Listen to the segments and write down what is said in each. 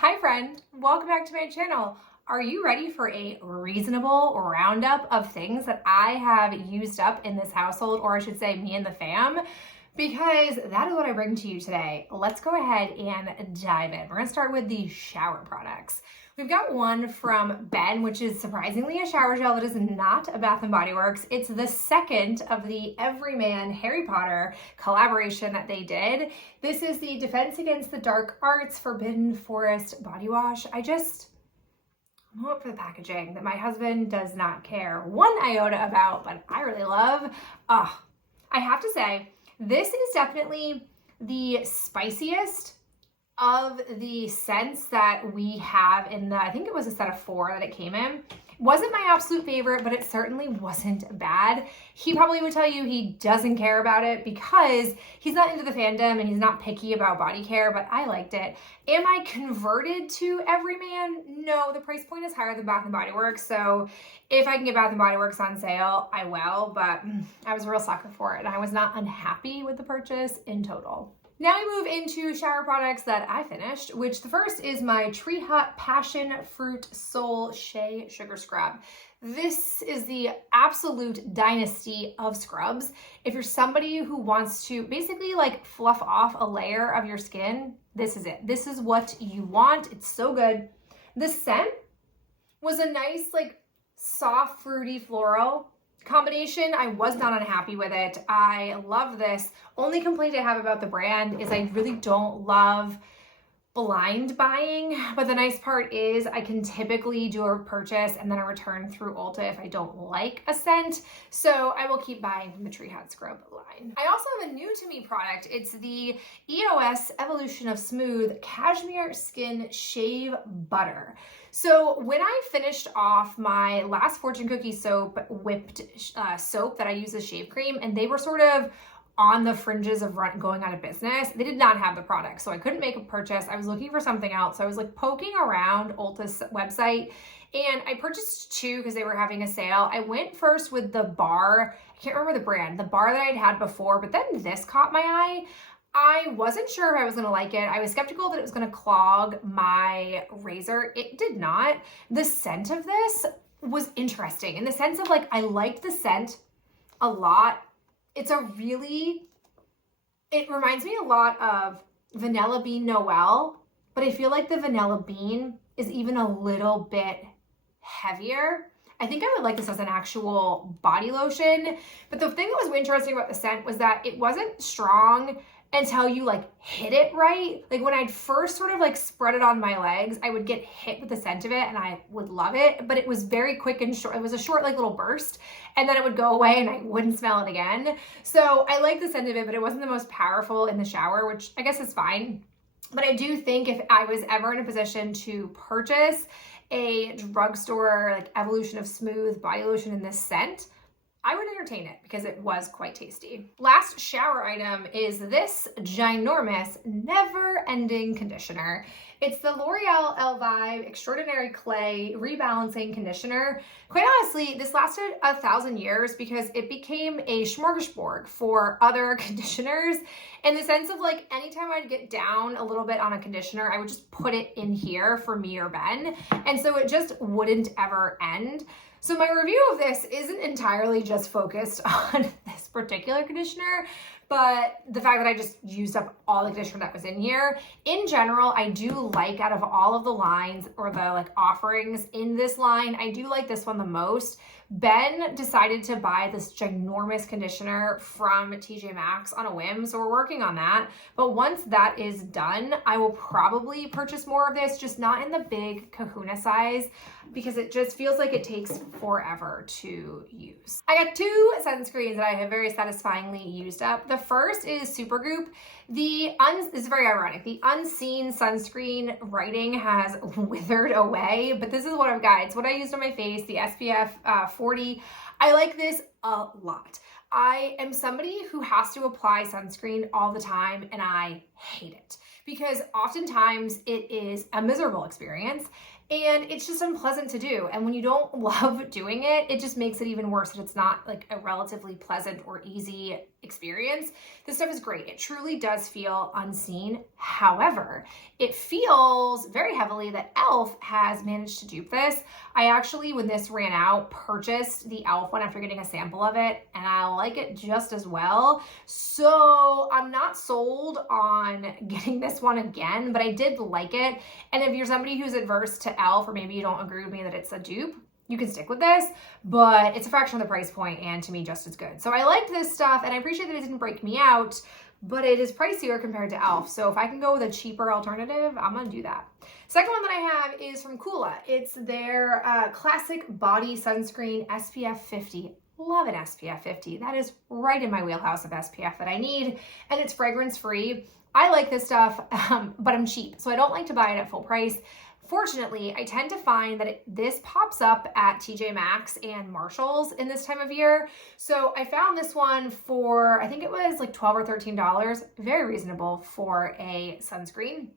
Hi friend, welcome back to my channel. Are you ready for a reasonable roundup of things that I have used up in this household, or I should say me and the fam? Because that is what I bring to you today. Let's go ahead and dive in. We're gonna start with the shower products. We've got one from Ben, which is surprisingly a shower gel that is not a Bath & Body Works. It's the second of the Everyman Harry Potter collaboration that they did. This is the Defense Against the Dark Arts Forbidden Forest Body Wash. I'm up for the packaging that my husband does not care one iota about, but I really love. I have to say, this is definitely the spiciest of the scents that we have in the, I think it was a set of 4 that it came in. Wasn't my absolute favorite, but it certainly wasn't bad. He probably would tell you he doesn't care about it because he's not into the fandom and he's not picky about body care, but I liked it. Am I converted to Everyman? No, the price point is higher than Bath & Body Works, so if I can get Bath & Body Works on sale, I will, but I was a real sucker for it and I was not unhappy with the purchase in total. Now we move into shower products that I finished, which the first is my Tree Hut Passion Fruit Soul Shea Sugar Scrub. This is the absolute dynasty of scrubs. If you're somebody who wants to basically like fluff off a layer of your skin, this is it. This is what you want. It's so good. The scent was a nice like soft fruity floral combination. I was not unhappy with it. I love this. Only complaint I have about the brand is I really don't love blind buying, but the nice part is I can typically do a purchase and then a return through Ulta if I don't like a scent. So I will keep buying from the Tree Hut Scrub line. I also have a new to me product. It's the EOS Evolution of Smooth Cashmere Skin Shave Butter. So when I finished off my last Fortune Cookie soap whipped soap that I use as shave cream, and they were sort of on the fringes of going out of business, they did not have the product, so I couldn't make a purchase. I was looking for something else, so I was like poking around Ulta's website, and I purchased 2 because they were having a sale. I went first with the bar, I can't remember the brand, the bar that I'd had before, but then this caught my eye. I wasn't sure if I was gonna like it. I was skeptical that it was gonna clog my razor. It did not. The scent of this was interesting in the sense of like, I liked the scent a lot. It reminds me a lot of Vanilla Bean Noel, but I feel like the Vanilla Bean is even a little bit heavier. I think I would like this as an actual body lotion, but the thing that was interesting about the scent was that it wasn't strong until you like hit it right. Like when I'd first sort of like spread it on my legs, I would get hit with the scent of it and I would love it, but it was very quick and short. It was a short like little burst and then it would go away and I wouldn't smell it again. So I like the scent of it, but it wasn't the most powerful in the shower, which I guess is fine. But I do think if I was ever in a position to purchase a drugstore like Evolution of Smooth body lotion in this scent, I would entertain it because it was quite tasty. Last shower item is this ginormous, never-ending conditioner. It's the L'Oreal Elvive Extraordinary Clay Rebalancing Conditioner. Quite honestly, this lasted 1,000 years because it became a smorgasbord for other conditioners in the sense of like anytime I'd get down a little bit on a conditioner, I would just put it in here for me or Ben. And so it just wouldn't ever end. So my review of this isn't entirely just focused on this particular conditioner, but the fact that I just used up all the conditioner that was in here. In general, I do like out of all of the lines or the like offerings in this line, I do like this one the most. Ben decided to buy this ginormous conditioner from TJ Maxx on a whim, so we're working on that. But once that is done, I will probably purchase more of this, just not in the big kahuna size, because it just feels like it takes forever to use. I got 2 sunscreens that I have very satisfyingly used up. The first is Supergoop. This is very ironic. The unseen sunscreen writing has withered away, but this is what I've got. It's what I used on my face, the SPF 40. I like this a lot. I am somebody who has to apply sunscreen all the time and I hate it because oftentimes it is a miserable experience and it's just unpleasant to do. And when you don't love doing it, it just makes it even worse that it's not like a relatively pleasant or easy experience, this stuff is great. It truly does feel unseen. However, it feels very heavily that e.l.f. has managed to dupe this. I actually, when this ran out, purchased the e.l.f. one after getting a sample of it, and I like it just as well. So I'm not sold on getting this one again, but I did like it. And if you're somebody who's adverse to e.l.f., or maybe you don't agree with me that it's a dupe, you can stick with this, but it's a fraction of the price point and to me just as good. So I liked this stuff and I appreciate that it didn't break me out, but it is pricier compared to e.l.f. So if I can go with a cheaper alternative, I'm gonna do that. Second one that I have is from Coola. It's their classic body sunscreen SPF 50. Love an SPF 50. That is right in my wheelhouse of SPF that I need, and it's fragrance free. I like this stuff, but I'm cheap, so I don't like to buy it at full price. Fortunately, I tend to find that this pops up at TJ Maxx and Marshall's in this time of year. So I found this one for, I think it was like $12 or $13, very reasonable for a sunscreen.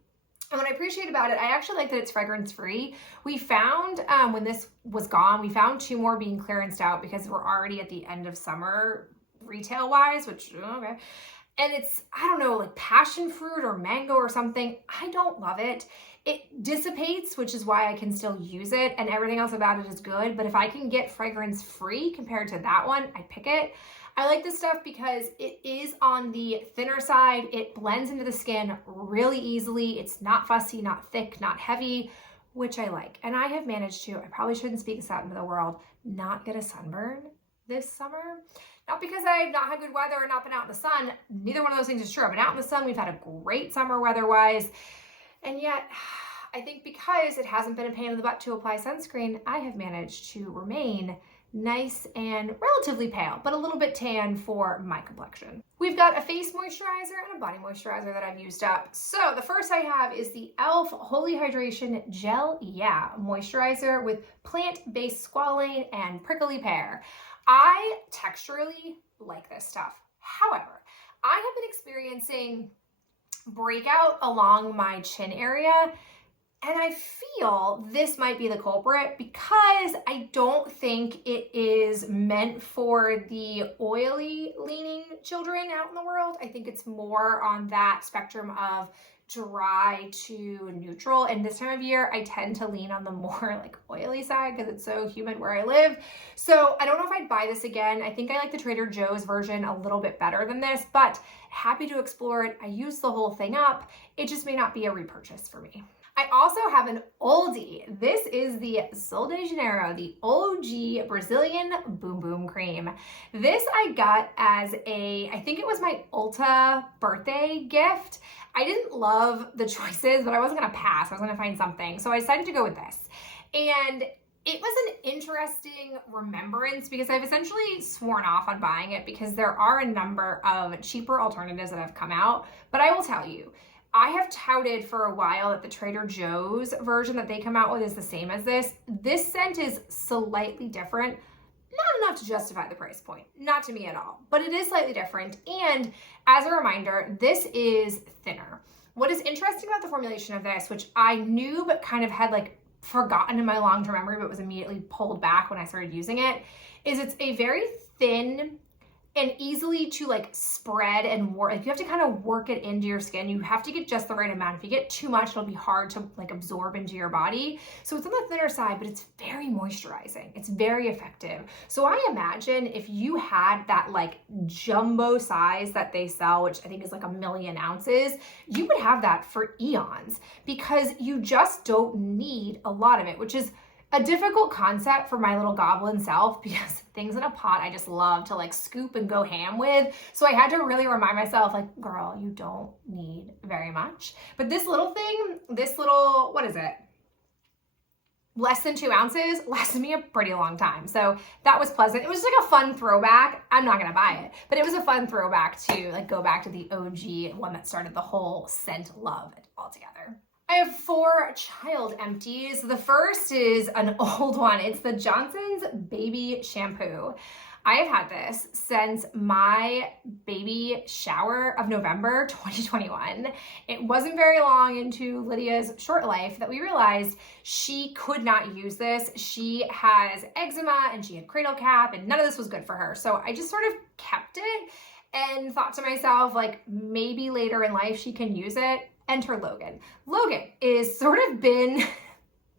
And what I appreciate about it, I actually like that it's fragrance free. We found when this was gone, we found 2 more being clearanced out because we're already at the end of summer retail wise, which, okay. And it's, I don't know, like passion fruit or mango or something. I don't love it. It dissipates, which is why I can still use it, and everything else about it is good. But if I can get fragrance free compared to that one, I pick it. I like this stuff because it is on the thinner side. It blends into the skin really easily. It's not fussy, not thick, not heavy, which I like. And I have managed to, I probably shouldn't speak this out into the world, not get a sunburn this summer. Not because I've not had good weather or not been out in the sun. Neither one of those things is true. I've been out in the sun. We've had a great summer weather-wise. And yet, I think because it hasn't been a pain in the butt to apply sunscreen, I have managed to remain nice and relatively pale, but a little bit tan for my complexion. We've got a face moisturizer and a body moisturizer that I've used up. So the first I have is the e.l.f. Holy Hydration Gel Yeah Moisturizer with plant-based squalane and prickly pear. I texturally like this stuff. However, I have been experiencing breakout along my chin area, and I feel this might be the culprit because I don't think it is meant for the oily leaning children out in the world. I think it's more on that spectrum of dry to neutral, and this time of year I tend to lean on the more like oily side because it's so humid where I live. So I don't know if I'd buy this again. I think I like the Trader Joe's version a little bit better than this, but happy to explore it. I use the whole thing up. It just may not be a repurchase for me. I also have an oldie. This is the Sol de Janeiro, the OG Brazilian Boom Boom Cream. This I got as I think it was my Ulta birthday gift. I didn't love the choices, but I wasn't gonna pass. I was gonna find something. So I decided to go with this. And it was an interesting remembrance because I've essentially sworn off on buying it because there are a number of cheaper alternatives that have come out. But I will tell you, I have touted for a while that the Trader Joe's version that they come out with is the same as this. This scent is slightly different. Not enough to justify the price point, not to me at all, but it is slightly different. And as a reminder, this is thinner. What is interesting about the formulation of this, which I knew but kind of had like forgotten in my long-term memory, but was immediately pulled back when I started using it, is it's a very thin and easily to like spread and work. Like you have to kind of work it into your skin. You have to get just the right amount. If you get too much, it'll be hard to like absorb into your body. So it's on the thinner side, but it's very moisturizing. It's very effective. So I imagine if you had that like jumbo size that they sell, which I think is like 1,000,000 ounces, you would have that for eons because you just don't need a lot of it, which is a difficult concept for my little goblin self because things in a pot I just love to like scoop and go ham with. So I had to really remind myself like, girl, you don't need very much. But this little thing, what is it? Less than 2 ounces lasted me a pretty long time. So that was pleasant. It was like a fun throwback. I'm not gonna buy it, but it was a fun throwback to like go back to the OG one that started the whole scent love altogether. I have 4 child empties. The first is an old one. It's the Johnson's Baby Shampoo. I have had this since my baby shower of November 2021. It wasn't very long into Lydia's short life that we realized she could not use this. She has eczema and she had cradle cap and none of this was good for her. So I just sort of kept it. and thought to myself, like, maybe later in life she can use it. Enter Logan. Logan is sort of been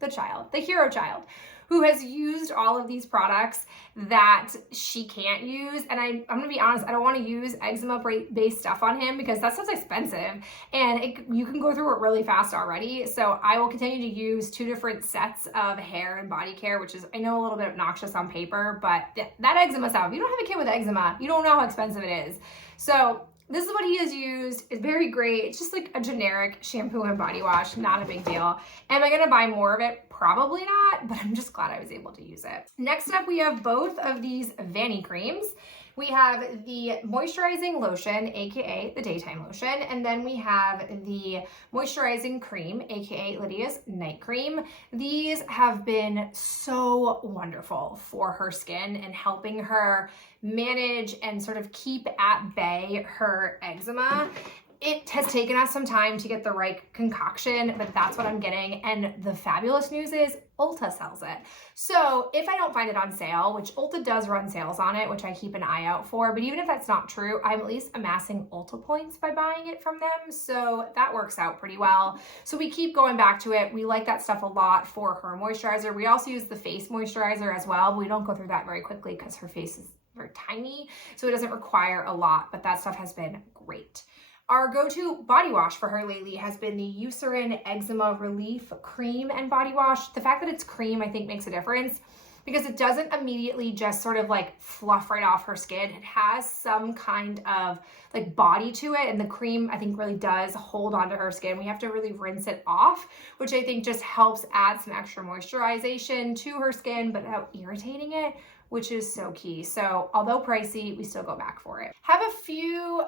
the hero child, who has used all of these products that she can't use. And I'm gonna be honest, I don't wanna use eczema-based stuff on him because that stuff's expensive and you can go through it really fast already. So I will continue to use 2 different sets of hair and body care, which is, I know, a little bit obnoxious on paper, but that eczema stuff, if you don't have a kid with eczema, you don't know how expensive it is. So this is what he has used. It's very great. It's just like a generic shampoo and body wash, not a big deal. Am I gonna buy more of it? Probably not, but I'm just glad I was able to use it. Next up, we have both of these Vanny creams. We have the moisturizing lotion, aka the daytime lotion, and then we have the moisturizing cream, aka Lydia's night cream. These have been so wonderful for her skin and helping her manage and sort of keep at bay her eczema. It has taken us some time to get the right concoction, but that's what I'm getting. And the fabulous news is Ulta sells it. So if I don't find it on sale, which Ulta does run sales on it, which I keep an eye out for, but even if that's not true, I'm at least amassing Ulta points by buying it from them. So that works out pretty well. So we keep going back to it. We like that stuff a lot for her moisturizer. We also use the face moisturizer as well, but we don't go through that very quickly because her face is very tiny. So it doesn't require a lot, but that stuff has been great. Our go-to body wash for her lately has been the Eucerin Eczema Relief Cream and Body Wash. The fact that it's cream, I think, makes a difference because it doesn't immediately just sort of like fluff right off her skin. It has some kind of like body to it, and the cream, I think, really does hold onto her skin. We have to really rinse it off, which I think just helps add some extra moisturization to her skin, but without irritating it, which is so key. So although pricey, we still go back for it. Have a few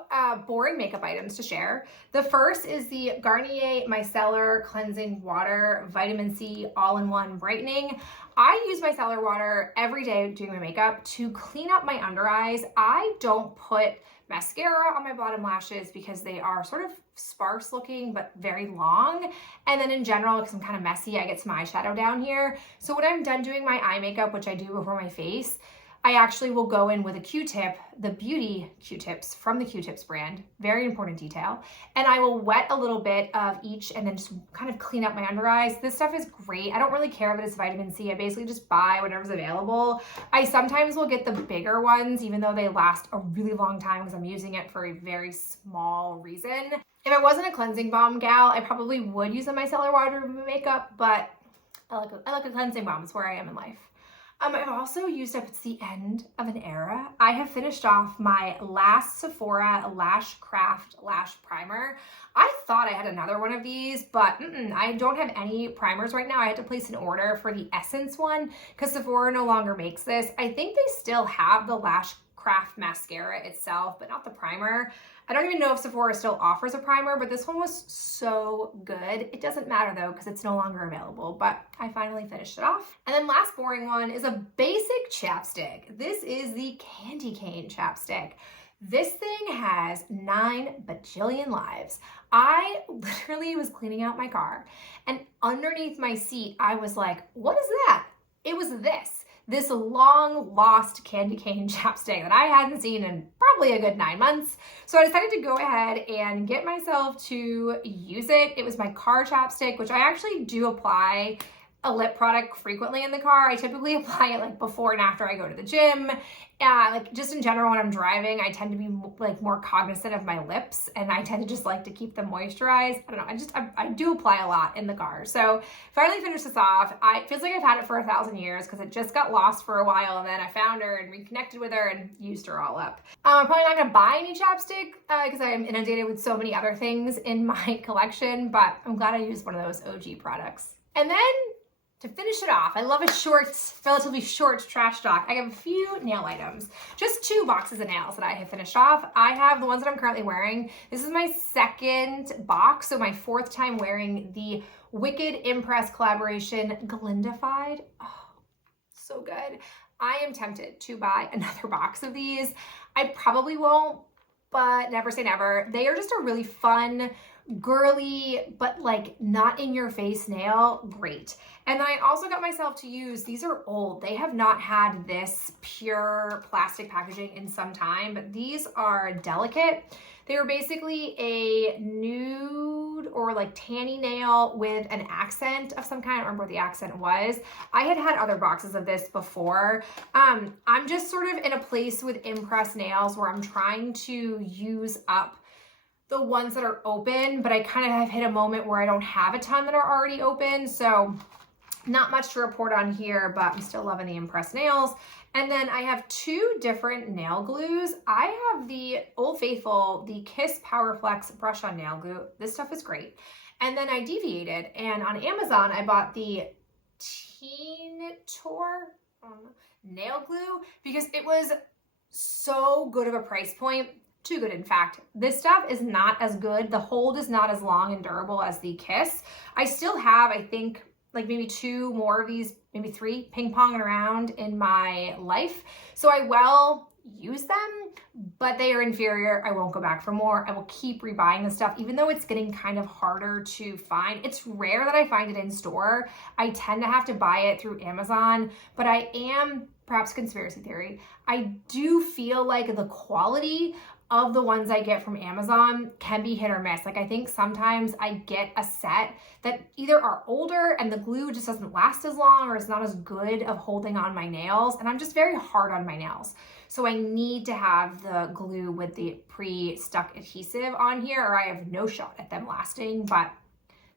boring makeup items to share. The first is the Garnier Micellar Cleansing Water Vitamin C All-in-One Brightening. I use micellar water every day doing my makeup to clean up my under eyes. I don't put mascara on my bottom lashes because they are sort of sparse looking but very long, and then in general, because I'm kind of messy, I get some eyeshadow down here. So when I'm done doing my eye makeup, which I do before my face, I actually will go in with a Q-tip, the Beauty Q-tips from the Q-tips brand, very important detail, and I will wet a little bit of each and then just kind of clean up my under eyes. This stuff is great. I don't really care if it's vitamin C. I basically just buy whatever's available. I sometimes will get the bigger ones, even though they last a really long time because I'm using it for a very small reason. If I wasn't a cleansing balm gal, I probably would use a micellar water to remove makeup, but I like a cleansing balm. It's where I am in life. I've also used up, it's the end of an era. I have finished off my last Sephora Lash Craft Lash Primer. I thought I had another one of these, but I don't have any primers right now. I had to place an order for the Essence one because Sephora no longer makes this. I think they still have the Lash Craft mascara itself, but not the primer. I don't even know if Sephora still offers a primer, but this one was so good. It doesn't matter though, because it's no longer available, but I finally finished it off. And then last boring one is a basic chapstick. This is the Candy Cane chapstick. This thing has 9 bajillion lives. I literally was cleaning out my car and underneath my seat, I was like, what is that? It was this long lost candy cane chapstick that I hadn't seen in probably a good 9 months. So I decided to go ahead and get myself to use it. It was my car chapstick, which I actually do apply a lip product frequently in the car. I typically apply it like before and after I go to the gym. Like just in general, when I'm driving, I tend to be like more cognizant of my lips and I tend to just like to keep them moisturized. I don't know, I do apply a lot in the car. So finally finished this off. It feels like I've had it for 1,000 years because it just got lost for a while and then I found her and reconnected with her and used her all up. I'm probably not gonna buy any chapstick because I'm inundated with so many other things in my collection, but I'm glad I used one of those OG products. And then to finish it off, I love a short, relatively short trash talk. I have a few nail items. Just 2 boxes of nails that I have finished off. I have the ones that I'm currently wearing. This is my 2nd box, so my 4th time wearing the Wicked Impress collaboration Glindified. Oh, so good. I am tempted to buy another box of these. I probably won't, but never say never. They are just a really fun, girly, but like not in your face nail, great. And then I also got myself to use, these are old. They have not had this pure plastic packaging in some time, but these are Delicate. They were basically a nude or like tanny nail with an accent of some kind. I don't remember what the accent was. I had had other boxes of this before. I'm just sort of in a place with Impress nails where I'm trying to use up the ones that are open, but I kind of have hit a moment where I don't have a ton that are already open. So not much to report on here, but I'm still loving the Impress nails. And then I have two different nail glues. I have the Old Faithful, the Kiss Powerflex Brush On Nail Glue. This stuff is great. And then I deviated, and on Amazon, I bought the Teen Tour nail glue because it was so good of a price point. Too good, in fact. This stuff is not as good. The hold is not as long and durable as the Kiss. I still have, I think, like maybe two more of these, maybe three, ping-ponging around in my life. So I will use them, but they are inferior. I won't go back for more. I will keep rebuying this stuff, even though it's getting kind of harder to find. It's rare that I find it in store. I tend to have to buy it through Amazon, but I am, perhaps conspiracy theory, I do feel like the quality of the ones I get from Amazon can be hit or miss. Like I think sometimes I get a set that either are older and the glue just doesn't last as long or is not as good of holding on my nails. And I'm just very hard on my nails. So I need to have the glue with the pre-stuck adhesive on here or I have no shot at them lasting. But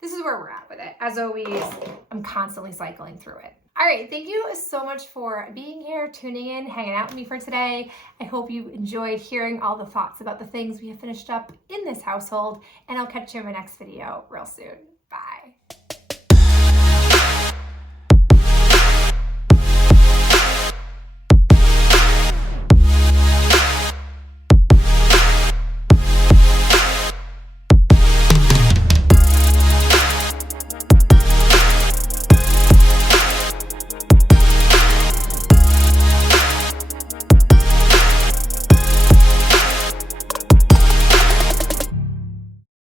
this is where we're at with it. As always, I'm constantly cycling through it. All right, thank you so much for being here, tuning in, hanging out with me for today. I hope you enjoyed hearing all the thoughts about the things we have finished up in this household, and I'll catch you in my next video real soon. Bye.